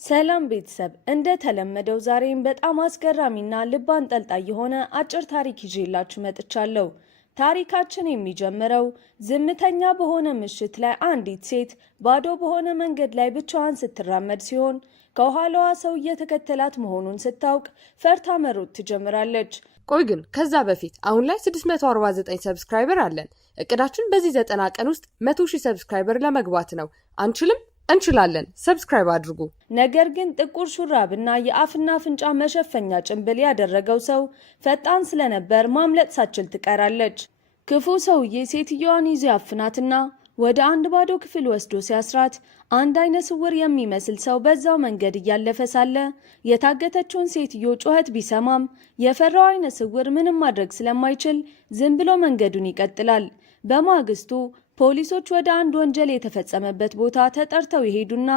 ሰላም ቤተሰብ እንደተለመደው ዛሬም በጣም አስገራሚና ልብ አንጠልጣይ የሆነ አጭር ታሪክ ይዤላችሁ መጥቻለሁ። ታሪካችን የሚጀምረው ዝምተኛ በሆነ ምሽት ላይ አንዲት ሴት ባዶ በሆነ መንገድ ላይ ብቻዋን ስትራመድ ሲሆን ከኋላዋ ሰው እየተከተላት መሆኑን ስታውቅ ፈርታ መሮጥ ትጀምራለች። ቆይ ግን ከዛ በፊት አሁን ላይ 649 ሰብስክራይበር አለን። እቅዳችን በዚህ 90 ቀን ውስጥ 100,000 ሰብስክራይበር ለመግባት ነው። አንችልም? እንችላለን። ሰብስክራይብ አድርጉ። ነገር ግን ጥቁር ሹራብና የአፍና አፍንጫ መሸፈኛ ጭንብል ያደረገው ሰው ፈጣን ስለነበር ማምለጥ ሳትችል ትቀራለች። ክፉ ሰውዬ ሴትዮዋን ይዞ ያፍናትና ወደ አንድ ባዶ ክፍል ወስዶ ሲያስራት አንድ አይነ ስውር የሚመስል ሰው በዛው መንገድ እያለፈ ሳለ የታገተችውን ሴትዮ ጩኸት ቢሰማም የፈራው አይነ ስውር ምንም ማድረግ ስለማይችል ዝም ብሎ መንገዱን ይቀጥላል። በማግስቱ ፖሊሶች ወደ አንድ ወንጀል የተፈጸመበት ቦታ ተጠርተው ይሄዱና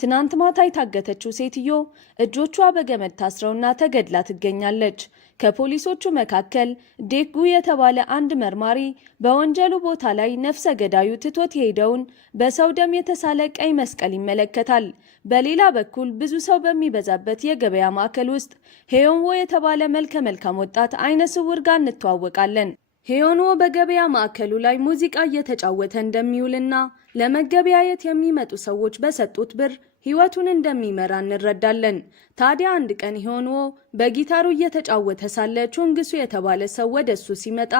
ትናንት ማታ የታገተችው ሴትዮ እጆቿ በገመድ ታስረውና ተገድላ ትገኛለች። ከፖሊሶቹ መካከል ዴጉ የተባለ አንድ መርማሪ በወንጀሉ ቦታ ላይ ነፍሰ ገዳዩ ትቶት የሄደውን በሰው ደም የተሳለ ቀይ መስቀል ይመለከታል። በሌላ በኩል ብዙ ሰው በሚበዛበት የገበያ ማዕከል ውስጥ ሄዮንዎ የተባለ መልከ መልካም ወጣት አይነ ስውር ጋር እንተዋወቃለን። ሄዮንዎ በገበያ ማዕከሉ ላይ ሙዚቃ እየተጫወተ እንደሚውልና ለመገበያየት የሚመጡ ሰዎች በሰጡት ብር ህይወቱን እንደሚመራ እንረዳለን። ታዲያ አንድ ቀን ሄዮንዎ በጊታሩ እየተጫወተ ሳለ ቹንግሱ የተባለ ሰው ወደሱ ሲመጣ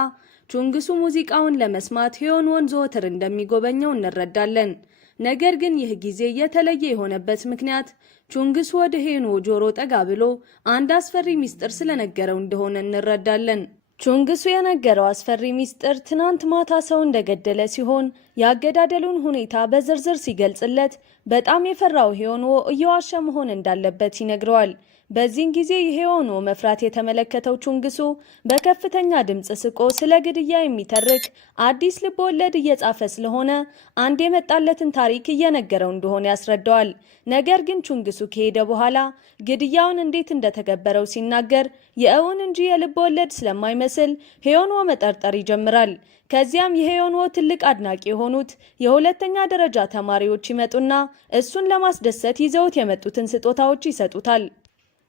ቹንግሱ ሙዚቃውን ለመስማት ሄዮንዎን ዘወትር እንደሚጎበኘው እንረዳለን። ነገር ግን ይህ ጊዜ የተለየ የሆነበት ምክንያት ቹንግሱ ወደ ሄዮንዎ ጆሮ ጠጋ ብሎ አንድ አስፈሪ ሚስጥር ስለነገረው እንደሆነ እንረዳለን። ቹንግሱ የነገረው አስፈሪ ሚስጥር ትናንት ማታ ሰው እንደገደለ ሲሆን ያገዳደሉን ሁኔታ በዝርዝር ሲገልጽለት በጣም የፈራው ሄዮንዎ እየዋሸ መሆን እንዳለበት ይነግረዋል። በዚህን ጊዜ የሄዮንዎ መፍራት የተመለከተው ቹንግሱ በከፍተኛ ድምጽ ስቆ ስለ ግድያ የሚተርክ አዲስ ልብ ወለድ እየጻፈ ስለሆነ አንድ የመጣለትን ታሪክ እየነገረው እንደሆነ ያስረዳዋል። ነገር ግን ቹንግሱ ከሄደ በኋላ ግድያውን እንዴት እንደተገበረው ሲናገር የእውን እንጂ የልብ ወለድ ስለማይመስል ሄዮንዎ መጠርጠር ይጀምራል። ከዚያም የሄዮንዎ ትልቅ አድናቂ የሆኑት የሁለተኛ ደረጃ ተማሪዎች ይመጡና እሱን ለማስደሰት ይዘውት የመጡትን ስጦታዎች ይሰጡታል።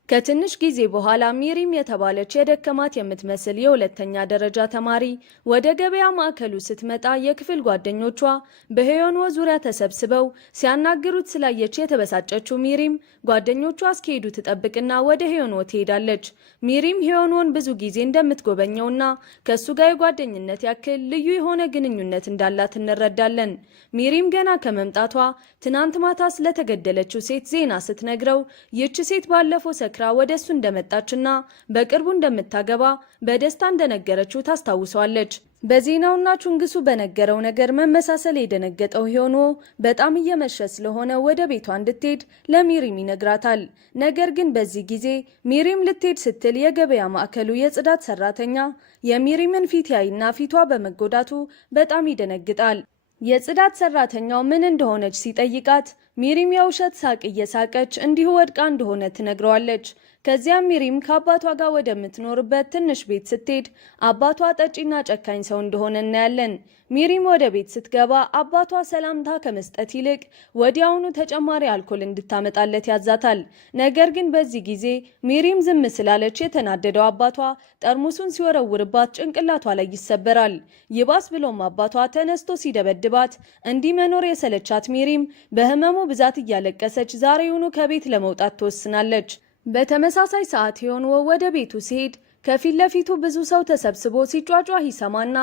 ከትንሽ ጊዜ በኋላ ሚሪም የተባለች የደከማት የምትመስል የሁለተኛ ደረጃ ተማሪ ወደ ገበያ ማዕከሉ ስትመጣ የክፍል ጓደኞቿ በሄዮንዎ ዙሪያ ተሰብስበው ሲያናግሩት ስላየች የተበሳጨችው ሚሪም ጓደኞቿ እስኪሄዱ ትጠብቅና ወደ ሄዮንዎ ትሄዳለች። ሚሪም ሄዮንዎን ብዙ ጊዜ እንደምትጎበኘውና ከሱ ጋር የጓደኝነት ያክል ልዩ የሆነ ግንኙነት እንዳላት እንረዳለን። ሚሪም ገና ከመምጣቷ ትናንት ማታ ስለተገደለችው ሴት ዜና ስትነግረው ይህች ሴት ባለፈው ወደ እሱ እንደመጣችና በቅርቡ እንደምታገባ በደስታ እንደነገረችው ታስታውሷለች። በዜናውና ቹንግሱ በነገረው ነገር መመሳሰል የደነገጠው ሄዮንዎ በጣም እየመሸ ስለሆነ ወደ ቤቷ እንድትሄድ ለሚሪም ይነግራታል። ነገር ግን በዚህ ጊዜ ሚሪም ልትሄድ ስትል የገበያ ማዕከሉ የጽዳት ሰራተኛ የሚሪምን ፊት ያይና ፊቷ በመጎዳቱ በጣም ይደነግጣል። የጽዳት ሰራተኛው ምን እንደሆነች ሲጠይቃት ሚሪም የውሸት ሳቅ እየሳቀች እንዲሁ ወድቃ እንደሆነ ትነግረዋለች። ከዚያም ሚሪም ከአባቷ ጋር ወደምትኖርበት ትንሽ ቤት ስትሄድ አባቷ ጠጪና ጨካኝ ሰው እንደሆነ እናያለን። ሚሪም ወደ ቤት ስትገባ አባቷ ሰላምታ ከመስጠት ይልቅ ወዲያውኑ ተጨማሪ አልኮል እንድታመጣለት ያዛታል። ነገር ግን በዚህ ጊዜ ሚሪም ዝም ስላለች የተናደደው አባቷ ጠርሙሱን ሲወረውርባት ጭንቅላቷ ላይ ይሰበራል። ይባስ ብሎም አባቷ ተነስቶ ሲደበድባት እንዲህ መኖር የሰለቻት ሚሪም በህመሙ ብዛት እያለቀሰች ዛሬውኑ ከቤት ለመውጣት ትወስናለች። በተመሳሳይ ሰዓት ሄዮንዎ ወደ ቤቱ ሲሄድ ከፊት ለፊቱ ብዙ ሰው ተሰብስቦ ሲጯጯህ ይሰማና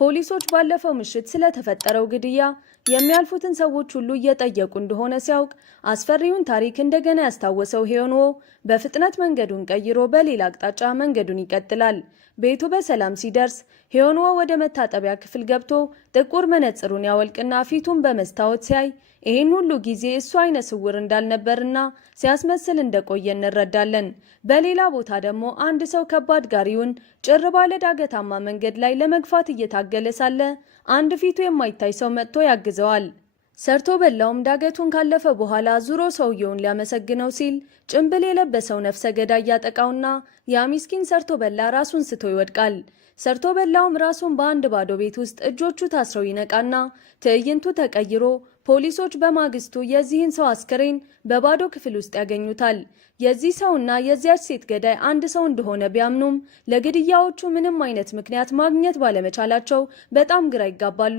ፖሊሶች ባለፈው ምሽት ስለተፈጠረው ግድያ የሚያልፉትን ሰዎች ሁሉ እየጠየቁ እንደሆነ ሲያውቅ አስፈሪውን ታሪክ እንደገና ያስታወሰው ሄዮንዎ በፍጥነት መንገዱን ቀይሮ በሌላ አቅጣጫ መንገዱን ይቀጥላል። ቤቱ በሰላም ሲደርስ ሄዮንዎ ወደ መታጠቢያ ክፍል ገብቶ ጥቁር መነጽሩን ያወልቅና ፊቱን በመስታወት ሲያይ ይህን ሁሉ ጊዜ እሱ አይነ ስውር እንዳልነበርና ሲያስመስል እንደቆየ እንረዳለን። በሌላ ቦታ ደግሞ አንድ ሰው ከባድ ጋሪውን ጭር ባለ ዳገታማ መንገድ ላይ ለመግፋት እየታገለ ሳለ አንድ ፊቱ የማይታይ ሰው መጥቶ ያግዘዋል። ሰርቶ በላውም ዳገቱን ካለፈ በኋላ ዙሮ ሰውየውን ሊያመሰግነው ሲል ጭንብል የለበሰው ነፍሰ ገዳይ ያጠቃውና ያ ምስኪን ሰርቶ በላ ራሱን ስቶ ይወድቃል። ሰርቶ በላውም ራሱን በአንድ ባዶ ቤት ውስጥ እጆቹ ታስረው ይነቃና ትዕይንቱ ተቀይሮ ፖሊሶች በማግስቱ የዚህን ሰው አስክሬን በባዶ ክፍል ውስጥ ያገኙታል። የዚህ ሰውና የዚያች ሴት ገዳይ አንድ ሰው እንደሆነ ቢያምኑም ለግድያዎቹ ምንም አይነት ምክንያት ማግኘት ባለመቻላቸው በጣም ግራ ይጋባሉ።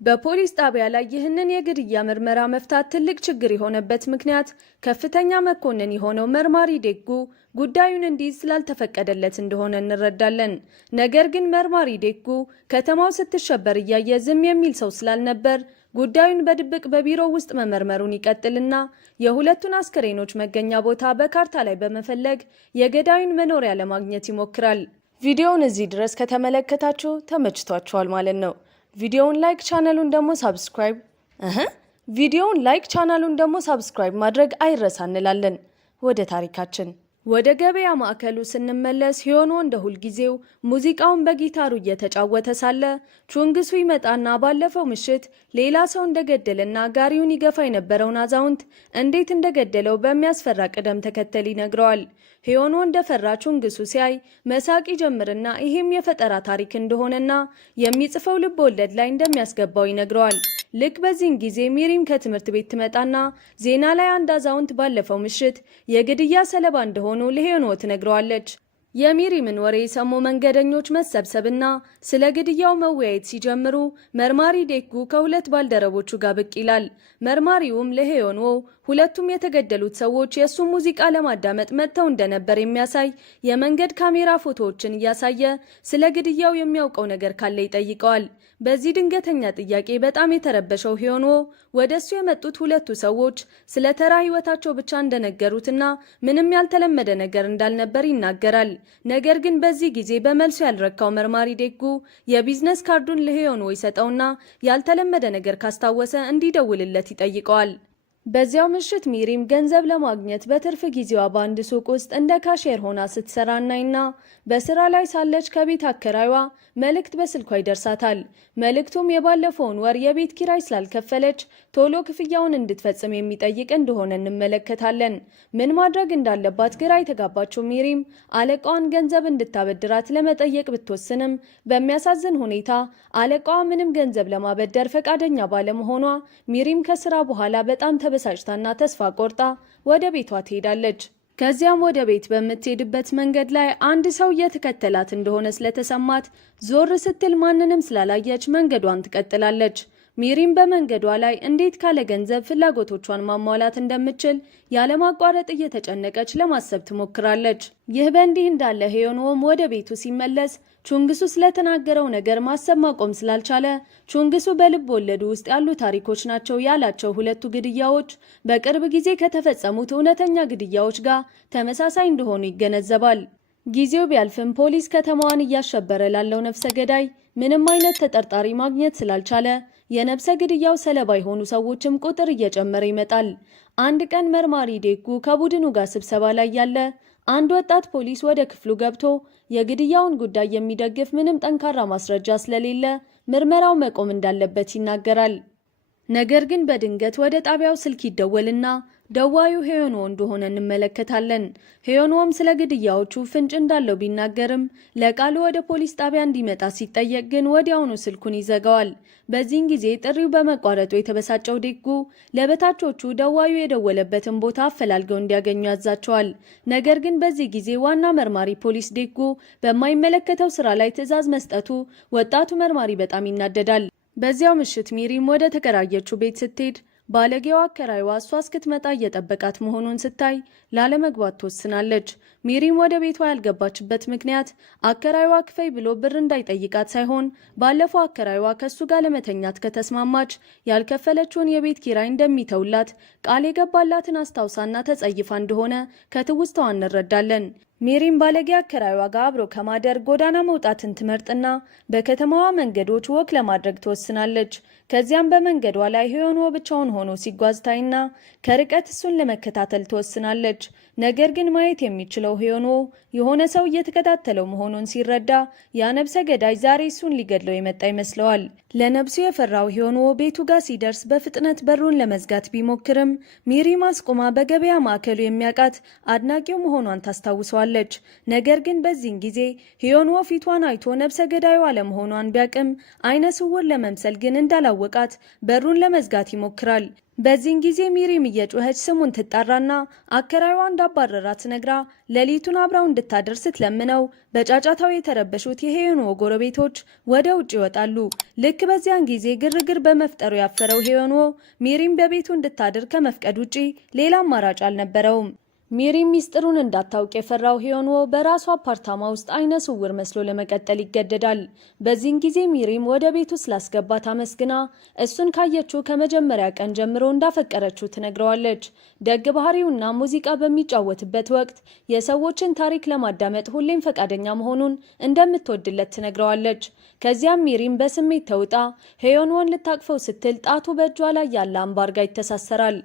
በፖሊስ ጣቢያ ላይ ይህንን የግድያ ምርመራ መፍታት ትልቅ ችግር የሆነበት ምክንያት ከፍተኛ መኮንን የሆነው መርማሪ ዴጉ ጉዳዩን እንዲይዝ ስላልተፈቀደለት እንደሆነ እንረዳለን። ነገር ግን መርማሪ ዴጉ ከተማው ስትሸበር እያየ ዝም የሚል ሰው ስላልነበር ጉዳዩን በድብቅ በቢሮው ውስጥ መመርመሩን ይቀጥልና የሁለቱን አስክሬኖች መገኛ ቦታ በካርታ ላይ በመፈለግ የገዳዩን መኖሪያ ለማግኘት ይሞክራል። ቪዲዮውን እዚህ ድረስ ከተመለከታችሁ ተመችቷችኋል ማለት ነው። ቪዲዮውን ላይክ ቻናሉን ደግሞ ሳብስክራይብ ማድረግ አይረሳ እንላለን። ወደ ታሪካችን ወደ ገበያ ማዕከሉ ስንመለስ ሂዮኖ እንደ ሁልጊዜው ሙዚቃውን በጊታሩ እየተጫወተ ሳለ ቹንግሱ ይመጣና ባለፈው ምሽት ሌላ ሰው እንደገደለና ጋሪውን ይገፋ የነበረውን አዛውንት እንዴት እንደገደለው በሚያስፈራ ቅደም ተከተል ይነግረዋል። ሂዮኖ እንደፈራ ቹንግሱ ሲያይ መሳቅ ጀምርና ይህም የፈጠራ ታሪክ እንደሆነና የሚጽፈው ልብ ወለድ ላይ እንደሚያስገባው ይነግረዋል። ልክ በዚህን ጊዜ ሚሪም ከትምህርት ቤት ትመጣና ዜና ላይ አንድ አዛውንት ባለፈው ምሽት የግድያ ሰለባ እንደሆኑ ለሂዮኖ ትነግረዋለች። የሚሪምን ወሬ የሰሙ መንገደኞች መሰብሰብና ስለ ግድያው መወያየት ሲጀምሩ መርማሪ ዴጉ ከሁለት ባልደረቦቹ ጋር ብቅ ይላል። መርማሪውም ለሂዮኖ ሁለቱም የተገደሉት ሰዎች የእሱ ሙዚቃ ለማዳመጥ መጥተው እንደነበር የሚያሳይ የመንገድ ካሜራ ፎቶዎችን እያሳየ ስለ ግድያው የሚያውቀው ነገር ካለ ይጠይቀዋል። በዚህ ድንገተኛ ጥያቄ በጣም የተረበሸው ሂዮኖ ወደ እሱ የመጡት ሁለቱ ሰዎች ስለ ተራ ህይወታቸው ብቻ እንደነገሩትና ምንም ያልተለመደ ነገር እንዳልነበር ይናገራል። ነገር ግን በዚህ ጊዜ በመልሱ ያልረካው መርማሪ ዴጉ የቢዝነስ ካርዱን ለሂዮኖ ይሰጠውና ያልተለመደ ነገር ካስታወሰ እንዲደውልለት ይጠይቀዋል። በዚያው ምሽት ሚሪም ገንዘብ ለማግኘት በትርፍ ጊዜዋ በአንድ ሱቅ ውስጥ እንደ ካሼር ሆና ስትሰራ እናይና በስራ ላይ ሳለች ከቤት አከራይዋ መልእክት በስልኳ ይደርሳታል። መልእክቱም የባለፈውን ወር የቤት ኪራይ ስላልከፈለች ቶሎ ክፍያውን እንድትፈጽም የሚጠይቅ እንደሆነ እንመለከታለን። ምን ማድረግ እንዳለባት ግራ የተጋባችው ሚሪም አለቃዋን ገንዘብ እንድታበድራት ለመጠየቅ ብትወስንም በሚያሳዝን ሁኔታ አለቃዋ ምንም ገንዘብ ለማበደር ፈቃደኛ ባለመሆኗ ሚሪም ከስራ በኋላ በጣም ተበሳጭታና ተስፋ ቆርጣ ወደ ቤቷ ትሄዳለች። ከዚያም ወደ ቤት በምትሄድበት መንገድ ላይ አንድ ሰው እየተከተላት እንደሆነ ስለተሰማት ዞር ስትል ማንንም ስላላየች መንገዷን ትቀጥላለች። ሚሪም በመንገዷ ላይ እንዴት ካለ ገንዘብ ፍላጎቶቿን ማሟላት እንደምትችል ያለማቋረጥ እየተጨነቀች ለማሰብ ትሞክራለች። ይህ በእንዲህ እንዳለ ሂዮኖም ወደ ቤቱ ሲመለስ ቹንግሱ ስለተናገረው ነገር ማሰብ ማቆም ስላልቻለ ቹንግሱ በልብ ወለዱ ውስጥ ያሉ ታሪኮች ናቸው ያላቸው ሁለቱ ግድያዎች በቅርብ ጊዜ ከተፈጸሙት እውነተኛ ግድያዎች ጋር ተመሳሳይ እንደሆኑ ይገነዘባል። ጊዜው ቢያልፍም ፖሊስ ከተማዋን እያሸበረ ላለው ነፍሰ ገዳይ ምንም አይነት ተጠርጣሪ ማግኘት ስላልቻለ የነፍሰ ግድያው ሰለባ የሆኑ ሰዎችም ቁጥር እየጨመረ ይመጣል። አንድ ቀን መርማሪ ዴጉ ከቡድኑ ጋር ስብሰባ ላይ ያለ አንድ ወጣት ፖሊስ ወደ ክፍሉ ገብቶ የግድያውን ጉዳይ የሚደግፍ ምንም ጠንካራ ማስረጃ ስለሌለ ምርመራው መቆም እንዳለበት ይናገራል። ነገር ግን በድንገት ወደ ጣቢያው ስልክ ይደወልና ደዋዩ ሂዮኖ እንደሆነ እንመለከታለን። ሂዮኖም ስለ ግድያዎቹ ፍንጭ እንዳለው ቢናገርም ለቃሉ ወደ ፖሊስ ጣቢያ እንዲመጣ ሲጠየቅ ግን ወዲያውኑ ስልኩን ይዘጋዋል። በዚህን ጊዜ ጥሪው በመቋረጡ የተበሳጨው ዴጉ ለበታቾቹ ደዋዩ የደወለበትን ቦታ አፈላልገው እንዲያገኙ ያዛቸዋል። ነገር ግን በዚህ ጊዜ ዋና መርማሪ ፖሊስ ዴጉ በማይመለከተው ስራ ላይ ትዕዛዝ መስጠቱ ወጣቱ መርማሪ በጣም ይናደዳል። በዚያው ምሽት ሚሪም ወደ ተከራየችው ቤት ስትሄድ ባለጌዋ አከራይዋ እሷ እስክትመጣ እየጠበቃት መሆኑን ስታይ ላለመግባት ትወስናለች። ሚሪም ወደ ቤቷ ያልገባችበት ምክንያት አከራይዋ ክፈይ ብሎ ብር እንዳይጠይቃት ሳይሆን ባለፈው አከራይዋ ከሱ ጋር ለመተኛት ከተስማማች ያልከፈለችውን የቤት ኪራይ እንደሚተውላት ቃል የገባላትን አስታውሳና ተጸይፋ እንደሆነ ከትውስታዋ እንረዳለን። ሚሪም ባለጌ አከራይዋ ጋር አብሮ ከማደር ጎዳና መውጣትን ትመርጥና በከተማዋ መንገዶች ወክ ለማድረግ ትወስናለች። ከዚያም በመንገዷ ላይ ሂዮኖ ብቻውን ሆኖ ሲጓዝ ታይና ከርቀት እሱን ለመከታተል ትወስናለች። ነገር ግን ማየት የሚችለው ሂዮኖ የሆነ ሰው እየተከታተለው መሆኑን ሲረዳ ያ ነብሰ ገዳይ ዛሬ እሱን ሊገድለው የመጣ ይመስለዋል። ለነብሱ የፈራው ሂዮኖ ቤቱ ጋር ሲደርስ በፍጥነት በሩን ለመዝጋት ቢሞክርም ሚሪም አስቆማ በገበያ ማዕከሉ የሚያውቃት አድናቂው መሆኗን ታስታውሰዋለች። ትደርሳለች። ነገር ግን በዚህን ጊዜ ሄዮንዎ ፊቷን አይቶ ነብሰ ገዳዩ አለመሆኗን ቢያቅም አይነ ስውር ለመምሰል ግን እንዳላወቃት በሩን ለመዝጋት ይሞክራል። በዚህን ጊዜ ሚሪም እየጮኸች ስሙን ትጣራና አከራይዋ እንዳባረራት ነግራ ሌሊቱን አብራው እንድታደር ስትለምነው በጫጫታው የተረበሹት የሄዮንዎ ጎረቤቶች ወደ ውጭ ይወጣሉ። ልክ በዚያን ጊዜ ግርግር በመፍጠሩ ያፈረው ሄዮንዎ ሚሪም በቤቱ እንድታድር ከመፍቀድ ውጪ ሌላ አማራጭ አልነበረውም። ሚሪም ሚስጥሩን እንዳታውቅ የፈራው ሄዮንዎ በራሱ አፓርታማ ውስጥ አይነ ስውር መስሎ ለመቀጠል ይገደዳል። በዚህን ጊዜ ሚሪም ወደ ቤቱ ስላስገባት አመስግና እሱን ካየችው ከመጀመሪያ ቀን ጀምሮ እንዳፈቀረችው ትነግረዋለች። ደግ ባህሪውና ሙዚቃ በሚጫወትበት ወቅት የሰዎችን ታሪክ ለማዳመጥ ሁሌም ፈቃደኛ መሆኑን እንደምትወድለት ትነግረዋለች። ከዚያም ሚሪም በስሜት ተውጣ ሄዮንዎን ልታቅፈው ስትል ጣቱ በእጇ ላይ ያለ አምባር ጋር ይተሳሰራል።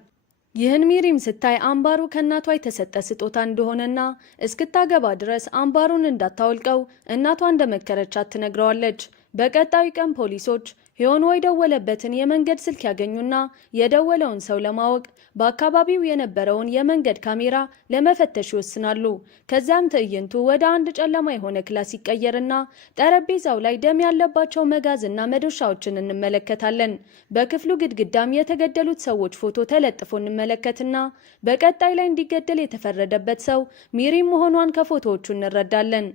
ይህን ሚሪም ስታይ አምባሩ ከእናቷ የተሰጠ ስጦታ እንደሆነና እስክታገባ ድረስ አምባሩን እንዳታወልቀው እናቷ እንደመከረቻት ትነግረዋለች። በቀጣዩ ቀን ፖሊሶች ሄዮንዎ የደወለበትን የመንገድ ስልክ ያገኙና የደወለውን ሰው ለማወቅ በአካባቢው የነበረውን የመንገድ ካሜራ ለመፈተሽ ይወስናሉ። ከዚያም ትዕይንቱ ወደ አንድ ጨለማ የሆነ ክላስ ይቀየርና ጠረጴዛው ላይ ደም ያለባቸው መጋዝና መዶሻዎችን እንመለከታለን። በክፍሉ ግድግዳም የተገደሉት ሰዎች ፎቶ ተለጥፎ እንመለከትና በቀጣይ ላይ እንዲገደል የተፈረደበት ሰው ሚሪም መሆኗን ከፎቶዎቹ እንረዳለን።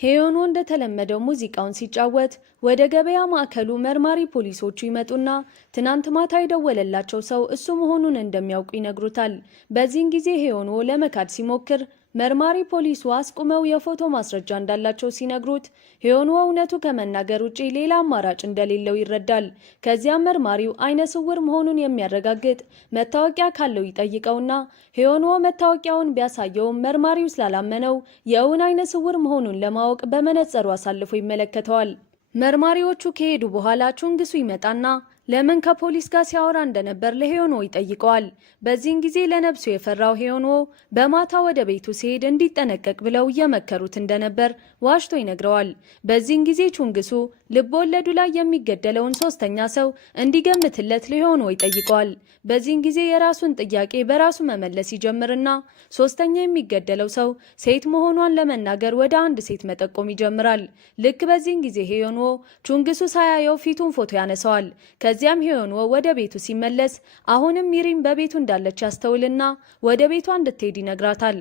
ሄዮንዎ እንደተለመደው ሙዚቃውን ሲጫወት ወደ ገበያ ማዕከሉ መርማሪ ፖሊሶቹ ይመጡና ትናንት ማታ የደወለላቸው ሰው እሱ መሆኑን እንደሚያውቁ ይነግሩታል። በዚህን ጊዜ ሄዮንዎ ለመካድ ሲሞክር መርማሪ ፖሊሱ አስቁመው የፎቶ ማስረጃ እንዳላቸው ሲነግሩት ሄዮንዎ እውነቱ ከመናገር ውጪ ሌላ አማራጭ እንደሌለው ይረዳል። ከዚያም መርማሪው አይነ ስውር መሆኑን የሚያረጋግጥ መታወቂያ ካለው ይጠይቀውና ሄዮንዎ መታወቂያውን ቢያሳየውም መርማሪው ስላላመነው የእውን አይነ ስውር መሆኑን ለማወቅ በመነጽሩ አሳልፎ ይመለከተዋል። መርማሪዎቹ ከሄዱ በኋላ ቹንግሱ ይመጣና ለምን ከፖሊስ ጋር ሲያወራ እንደነበር ለሄዮንዎ ይጠይቀዋል። በዚህን ጊዜ ለነብሱ የፈራው ሄዮንዎ በማታ ወደ ቤቱ ሲሄድ እንዲጠነቀቅ ብለው እየመከሩት እንደነበር ዋሽቶ ይነግረዋል። በዚህን ጊዜ ቹንግሱ ልብ ወለዱ ላይ የሚገደለውን ሶስተኛ ሰው እንዲገምትለት ለሄዮንዎ ይጠይቀዋል። በዚህን ጊዜ የራሱን ጥያቄ በራሱ መመለስ ይጀምርና ሶስተኛ የሚገደለው ሰው ሴት መሆኗን ለመናገር ወደ አንድ ሴት መጠቆም ይጀምራል። ልክ በዚህን ጊዜ ሄዮንዎ ቹንግሱ ሳያየው ፊቱን ፎቶ ያነሳዋል። ከዚያም ሄዮንዎ ወደ ቤቱ ሲመለስ አሁንም ሚሪም በቤቱ እንዳለች ያስተውልና ወደ ቤቷ እንድትሄድ ይነግራታል።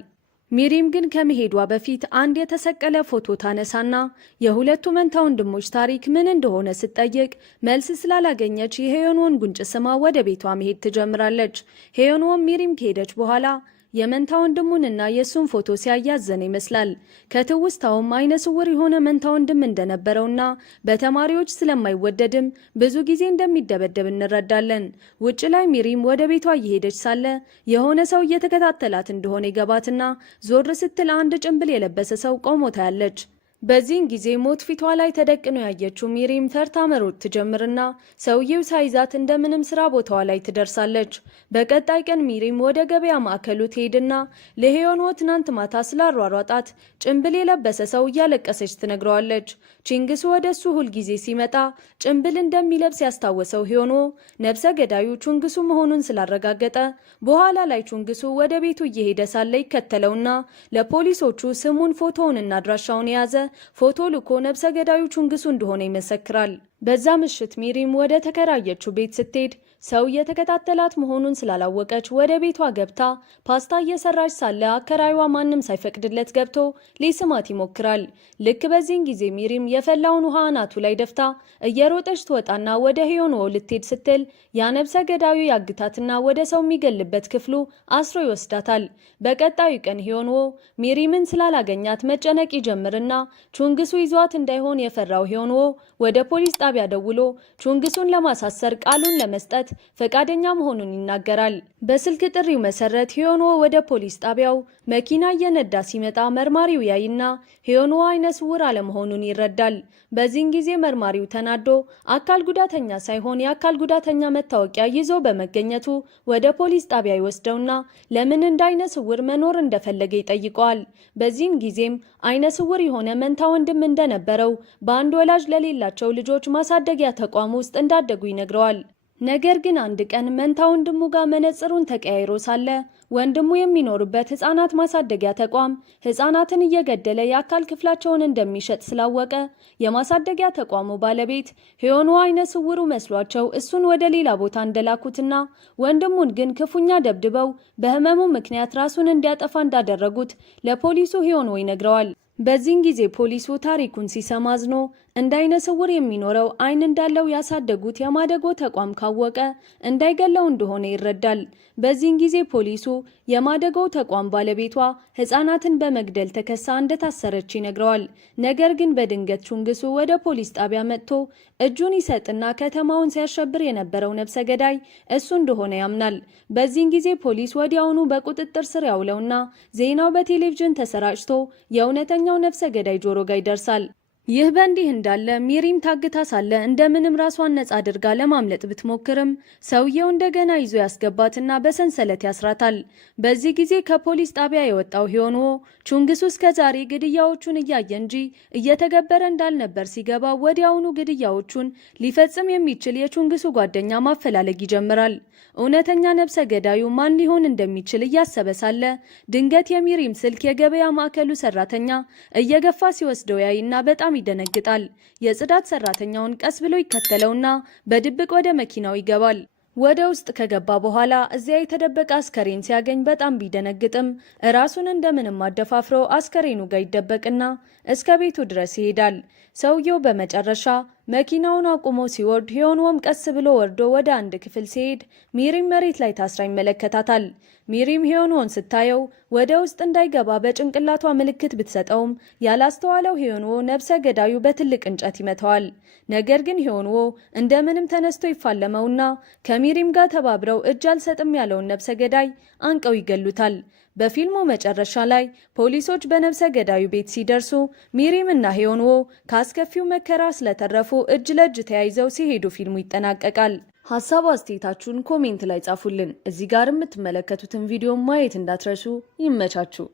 ሚሪም ግን ከመሄዷ በፊት አንድ የተሰቀለ ፎቶ ታነሳና የሁለቱ መንታ ወንድሞች ታሪክ ምን እንደሆነ ስትጠይቅ መልስ ስላላገኘች የሄዮንዎን ጉንጭ ስማ ወደ ቤቷ መሄድ ትጀምራለች። ሄዮንዎም ሚሪም ከሄደች በኋላ የመንታ ወንድሙንና የሱን ፎቶ ሲያያዘን ይመስላል። ከትውስታውም አይነ ስውር የሆነ መንታ ወንድም እንደነበረውና በተማሪዎች ስለማይወደድም ብዙ ጊዜ እንደሚደበደብ እንረዳለን። ውጭ ላይ ሚሪም ወደ ቤቷ እየሄደች ሳለ የሆነ ሰው እየተከታተላት እንደሆነ ይገባትና ዞር ስትል አንድ ጭንብል የለበሰ ሰው ቆሞ ታያለች። በዚህን ጊዜ ሞት ፊቷ ላይ ተደቅኖ ያየችው ሚሪም ፈርታ መሮጥ ትጀምርና ሰውየው ሳይዛት እንደምንም ስራ ቦታዋ ላይ ትደርሳለች። በቀጣይ ቀን ሚሪም ወደ ገበያ ማዕከሉ ትሄድና ለሄዮንዎ ትናንት ማታ ስላሯሯጣት ጭንብል የለበሰ ሰው እያለቀሰች ትነግረዋለች። ቺንግሱ ወደሱ ሁልጊዜ ሲመጣ ጭንብል እንደሚለብስ ያስታወሰው ሄዮንዎ ነብሰ ገዳዩ ቹንግሱ መሆኑን ስላረጋገጠ በኋላ ላይ ቹንግሱ ወደ ቤቱ እየሄደ ሳለ ይከተለውና ለፖሊሶቹ ስሙን፣ ፎቶውንና አድራሻውን የያዘ ፎቶ ልኮ ነብሰ ገዳዩ ቹንግሱ እንደሆነ ይመሰክራል። በዛ ምሽት ሚሪም ወደ ተከራየችው ቤት ስትሄድ ሰው እየተከታተላት መሆኑን ስላላወቀች ወደ ቤቷ ገብታ ፓስታ እየሰራች ሳለ አከራይዋ ማንም ሳይፈቅድለት ገብቶ ሊስማት ይሞክራል። ልክ በዚህን ጊዜ ሚሪም የፈላውን ውሃ አናቱ ላይ ደፍታ እየሮጠች ትወጣና ወደ ሄዮንዎ ልትሄድ ስትል ያነብሰ ገዳዩ ያግታትና ወደ ሰው የሚገልበት ክፍሉ አስሮ ይወስዳታል። በቀጣዩ ቀን ሄዮንዎ ሚሪምን ስላላገኛት መጨነቅ ይጀምርና ቹንግሱ ይዟት እንዳይሆን የፈራው ሄዮንዎ ወደ ፖሊስ ጣቢያ ደውሎ ቹንግሱን ለማሳሰር ቃሉን ለመስጠት ፈቃደኛ መሆኑን ይናገራል። በስልክ ጥሪው መሰረት ሄዮንዎ ወደ ፖሊስ ጣቢያው መኪና እየነዳ ሲመጣ መርማሪው ያይና ሄዮንዎ አይነ ስውር አለመሆኑን ይረዳል። በዚህን ጊዜ መርማሪው ተናዶ አካል ጉዳተኛ ሳይሆን የአካል ጉዳተኛ መታወቂያ ይዞ በመገኘቱ ወደ ፖሊስ ጣቢያ ይወስደውና ለምን እንደ አይነ ስውር መኖር እንደፈለገ ይጠይቀዋል። በዚህን ጊዜም አይነ ስውር የሆነ መንታ ወንድም እንደነበረው በአንድ ወላጅ ለሌላቸው ልጆች ማሳደጊያ ተቋም ውስጥ እንዳደጉ ይነግረዋል። ነገር ግን አንድ ቀን መንታ ወንድሙ ጋር መነጽሩን ተቀያይሮ ሳለ ወንድሙ የሚኖርበት ህፃናት ማሳደጊያ ተቋም ህፃናትን እየገደለ የአካል ክፍላቸውን እንደሚሸጥ ስላወቀ የማሳደጊያ ተቋሙ ባለቤት ሄዮኑ አይነ ስውሩ መስሏቸው እሱን ወደ ሌላ ቦታ እንደላኩትና ወንድሙን ግን ክፉኛ ደብድበው በህመሙ ምክንያት ራሱን እንዲያጠፋ እንዳደረጉት ለፖሊሱ ሄዮኑ ይነግረዋል። በዚህን ጊዜ ፖሊሱ ታሪኩን ሲሰማ አዝኖ እንዳይነ ስውር የሚኖረው አይን እንዳለው ያሳደጉት የማደጎ ተቋም ካወቀ እንዳይገለው እንደሆነ ይረዳል። በዚህን ጊዜ ፖሊሱ የማደጎ ተቋም ባለቤቷ ህፃናትን በመግደል ተከሳ እንደታሰረች ይነግረዋል። ነገር ግን በድንገት ቹንግሱ ወደ ፖሊስ ጣቢያ መጥቶ እጁን ይሰጥና ከተማውን ሲያሸብር የነበረው ነፍሰ ገዳይ እሱ እንደሆነ ያምናል። በዚህን ጊዜ ፖሊስ ወዲያውኑ በቁጥጥር ስር ያውለውና ዜናው በቴሌቪዥን ተሰራጭቶ የእውነተኛው ነፍሰ ገዳይ ጆሮ ጋር ይደርሳል። ይህ በእንዲህ እንዳለ ሚሪም ታግታ ሳለ እንደምንም ራሷን ነጻ አድርጋ ለማምለጥ ብትሞክርም ሰውየው እንደገና ይዞ ያስገባትና በሰንሰለት ያስራታል። በዚህ ጊዜ ከፖሊስ ጣቢያ የወጣው ሄዮንዎ ቹንግሱ እስከዛሬ ግድያዎቹን እያየ እንጂ እየተገበረ እንዳልነበር ሲገባ ወዲያውኑ ግድያዎቹን ሊፈጽም የሚችል የቹንግሱ ጓደኛ ማፈላለግ ይጀምራል። እውነተኛ ነፍሰ ገዳዩ ማን ሊሆን እንደሚችል እያሰበ ሳለ ድንገት የሚሪም ስልክ የገበያ ማዕከሉ ሰራተኛ እየገፋ ሲወስደው ያይና በጣም ይደነግጣል። የጽዳት ሰራተኛውን ቀስ ብሎ ይከተለውና በድብቅ ወደ መኪናው ይገባል። ወደ ውስጥ ከገባ በኋላ እዚያ የተደበቀ አስከሬን ሲያገኝ በጣም ቢደነግጥም ራሱን እንደምንም አደፋፍሮ አስከሬኑ ጋር ይደበቅና እስከ ቤቱ ድረስ ይሄዳል። ሰውየው በመጨረሻ መኪናውን አቁሞ ሲወርድ ሄዮንዎም ቀስ ብሎ ወርዶ ወደ አንድ ክፍል ሲሄድ ሚሪም መሬት ላይ ታስራ ይመለከታታል። ሚሪም ሄዮንዎን ስታየው ወደ ውስጥ እንዳይገባ በጭንቅላቷ ምልክት ብትሰጠውም ያላስተዋለው ሄዮንዎ ነፍሰ ገዳዩ በትልቅ እንጨት ይመታዋል። ነገር ግን ሄዮንዎ እንደምንም ተነስቶ ይፋለመውና ከሚሪም ጋር ተባብረው እጅ አልሰጥም ያለውን ነፍሰ ገዳይ አንቀው ይገሉታል። በፊልሙ መጨረሻ ላይ ፖሊሶች በነፍሰ ገዳዩ ቤት ሲደርሱ ሚሪም እና ሄዮንዎ ከአስከፊው መከራ ስለተረፉ እጅ ለእጅ ተያይዘው ሲሄዱ ፊልሙ ይጠናቀቃል። ሀሳብ አስተያየታችሁን ኮሜንት ላይ ጻፉልን። እዚህ ጋር የምትመለከቱትን ቪዲዮ ማየት እንዳትረሱ። ይመቻችሁ።